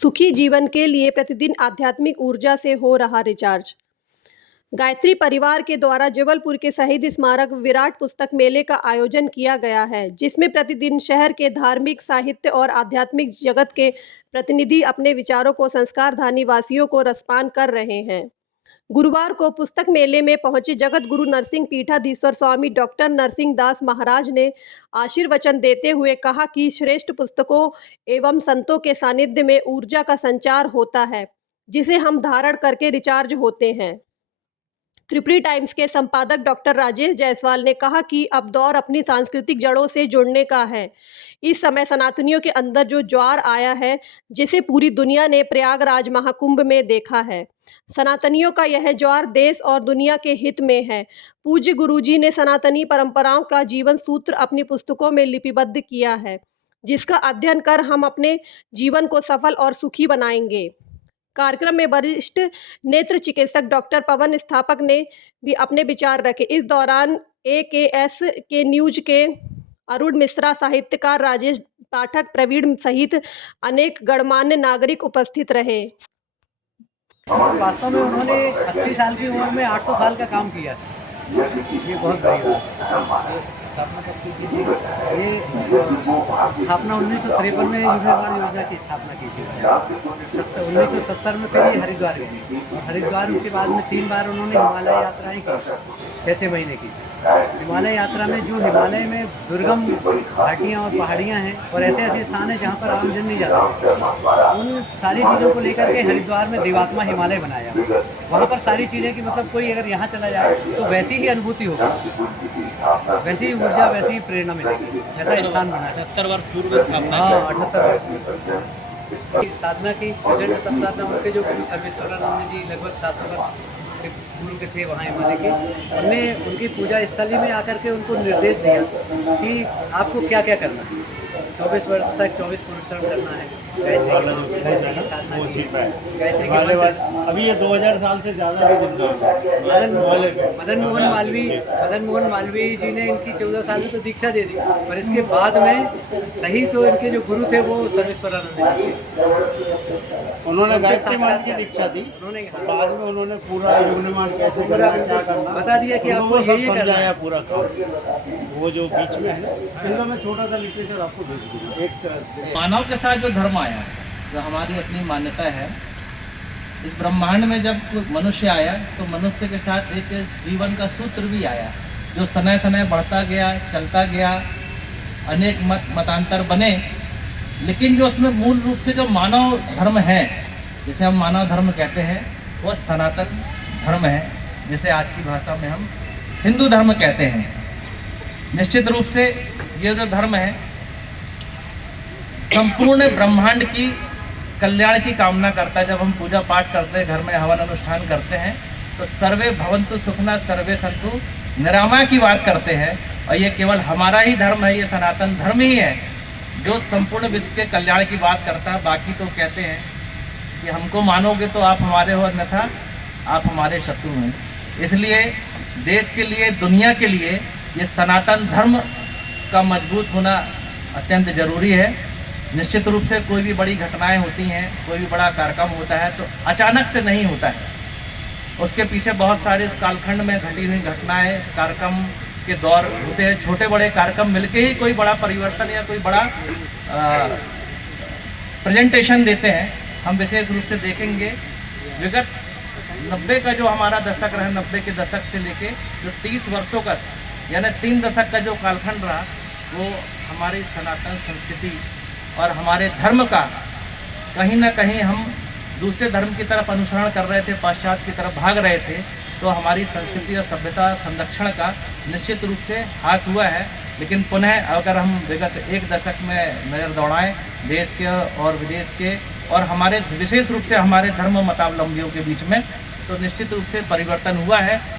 सुखी जीवन के लिए प्रतिदिन आध्यात्मिक ऊर्जा से हो रहा रिचार्ज। गायत्री परिवार के द्वारा जबलपुर के शहीद स्मारक विराट पुस्तक मेले का आयोजन किया गया है, जिसमें प्रतिदिन शहर के धार्मिक, साहित्य और आध्यात्मिक जगत के प्रतिनिधि अपने विचारों को संस्कारधानी वासियों को रसपान कर रहे हैं। गुरुवार को पुस्तक मेले में पहुंचे जगत गुरु नरसिंह पीठाधीश्वर स्वामी डॉक्टर नरसिंह दास महाराज ने आशीर्वचन देते हुए कहा कि श्रेष्ठ पुस्तकों एवं संतों के सानिध्य में ऊर्जा का संचार होता है, जिसे हम धारण करके रिचार्ज होते हैं। त्रिपुरी टाइम्स के संपादक डॉक्टर राजेश जायसवाल ने कहा कि अब दौर अपनी सांस्कृतिक जड़ों से जुड़ने का है। इस समय सनातनियों के अंदर जो ज्वार आया है, जिसे पूरी दुनिया ने प्रयागराज महाकुंभ में देखा है। सनातनियों का यह ज्वार देश और दुनिया के हित में है। पूज्य गुरुजी ने सनातनी परंपराओं का जीवन सूत्र अपनी पुस्तकों में लिपिबद्ध किया है, जिसका अध्ययन कर हम अपने जीवन को सफल और सुखी बनाएंगे। कार्यक्रम में वरिष्ठ नेत्र चिकित्सक डॉक्टर पवन स्थापक ने भी अपने विचार रखे। इस दौरान AKS के न्यूज के अरुण मिश्रा, साहित्यकार राजेश पाठक, प्रवीण सहित अनेक गणमान्य नागरिक उपस्थित रहे। वास्तव में उन्होंने 80 साल की उम्र में 800 साल का काम किया है। ये बहुत बड़ी बात है। स्थापना कब की थी? ये स्थापना 1953 में युग निर्माण योजना की स्थापना की थी। 1970 में फिर ये हरिद्वार गए और हरिद्वार के बाद में 3 बार उन्होंने हिमालय यात्राएं की, 6-6 महीने की। हिमालय यात्रा में जो हिमालय में दुर्गम घाटियाँ और पहाड़ियाँ हैं और ऐसे ऐसे स्थान हैं जहाँ पर आमजन नहीं जा सकते, उन सारी चीज़ों को लेकर के हरिद्वार में देवात्मा हिमालय बनाया। वहाँ पर सारी चीज़ें कि मतलब कोई अगर यहाँ चला जाए तो वैसी ही अनुभूति होगी, वैसी ही ऊर्जा, वैसी ही प्रेरणा मिलेगी। ऐसा स्थान बना है। 78 वर्ष पूर्व स्थापना। हाँ, 78 वर्ष पूर्व साधना की प्रचंड तत्परता उनके जो गुरु सर्वेश्वरानंद जी लगभग 700 वर्ष के पूर्व के थे वहाँ हिमालय के। उनने उनकी पूजा स्थली में आकर के उनको निर्देश दिया कि आपको क्या क्या करना है। 24 वर्ष तक 24 पुरुषार्थ करना है, गायत्री की साधना की, गायत्री के अभी ये 2000 साल से ज़्यादा भी मदन मोहन मालवीय जी ने इनकी 14 साल में तो दीक्षा दे दी, पर इसके बाद में सही तो इनके जो गुरु थे वो सर्वेश्वरानंद जी थे। उन्होंने गायत्री मार्ग की दीक्षा दी। उन्होंने बाद में उन्होंने पूरा युग निर्माण कैसे करना बता दिया कि आपको ये करना है पूरा काम। वो जो बीच में है, इनका मैं छोटा सा लिटरेचर आपको भेज दूँगा। एक मानव के साथ जो धर्म आया, जो हमारी अपनी मान्यता है, इस ब्रह्मांड में जब मनुष्य आया तो मनुष्य के साथ एक जीवन का सूत्र भी आया, जो समय समय बढ़ता गया, चलता गया, अनेक मतांतर बने, लेकिन जो उसमें मूल रूप से जो मानव धर्म है, जिसे हम मानव धर्म कहते हैं, वो सनातन धर्म है, जिसे आज की भाषा में हम हिंदू धर्म कहते हैं। निश्चित रूप से ये जो धर्म है संपूर्ण ब्रह्मांड की कल्याण की कामना करता है। जब हम पूजा पाठ करते हैं, घर में हवन अनुष्ठान करते हैं, तो सर्वे भवन्तु सुखिनः सर्वे सन्तु निरामय की बात करते हैं। और ये केवल हमारा ही धर्म है, ये सनातन धर्म ही है जो संपूर्ण विश्व के कल्याण की बात करता है। बाकी तो कहते हैं कि हमको मानोगे तो आप हमारे हो, अन्यथा आप हमारे शत्रु हैं। इसलिए देश के लिए, दुनिया के लिए ये सनातन धर्म का मजबूत होना अत्यंत जरूरी है। निश्चित रूप से कोई भी बड़ी घटनाएं होती हैं, कोई भी बड़ा कार्यक्रम होता है तो अचानक से नहीं होता है, उसके पीछे बहुत सारे इस कालखंड में घटी हुई घटनाएं, कार्यक्रम के दौर होते हैं। छोटे बड़े कार्यक्रम मिलके ही कोई बड़ा परिवर्तन या कोई बड़ा प्रेजेंटेशन देते हैं। हम विशेष रूप से देखेंगे विगत 90 का जो हमारा दशक रहा, 90 के दशक से लेके जो 30 वर्षों का यानी 3 दशक का जो कालखंड रहा, वो हमारी सनातन संस्कृति और हमारे धर्म का कहीं ना कहीं हम दूसरे धर्म की तरफ अनुसरण कर रहे थे, पाश्चात्य की तरफ भाग रहे थे, तो हमारी संस्कृति और सभ्यता संरक्षण का निश्चित रूप से ह्रास हुआ है। लेकिन पुनः अगर हम विगत 1 दशक में नज़र दौड़ाएं देश के और विदेश के और हमारे विशेष रूप से हमारे धर्म मतावलंबियों के बीच में, तो निश्चित रूप से परिवर्तन हुआ है।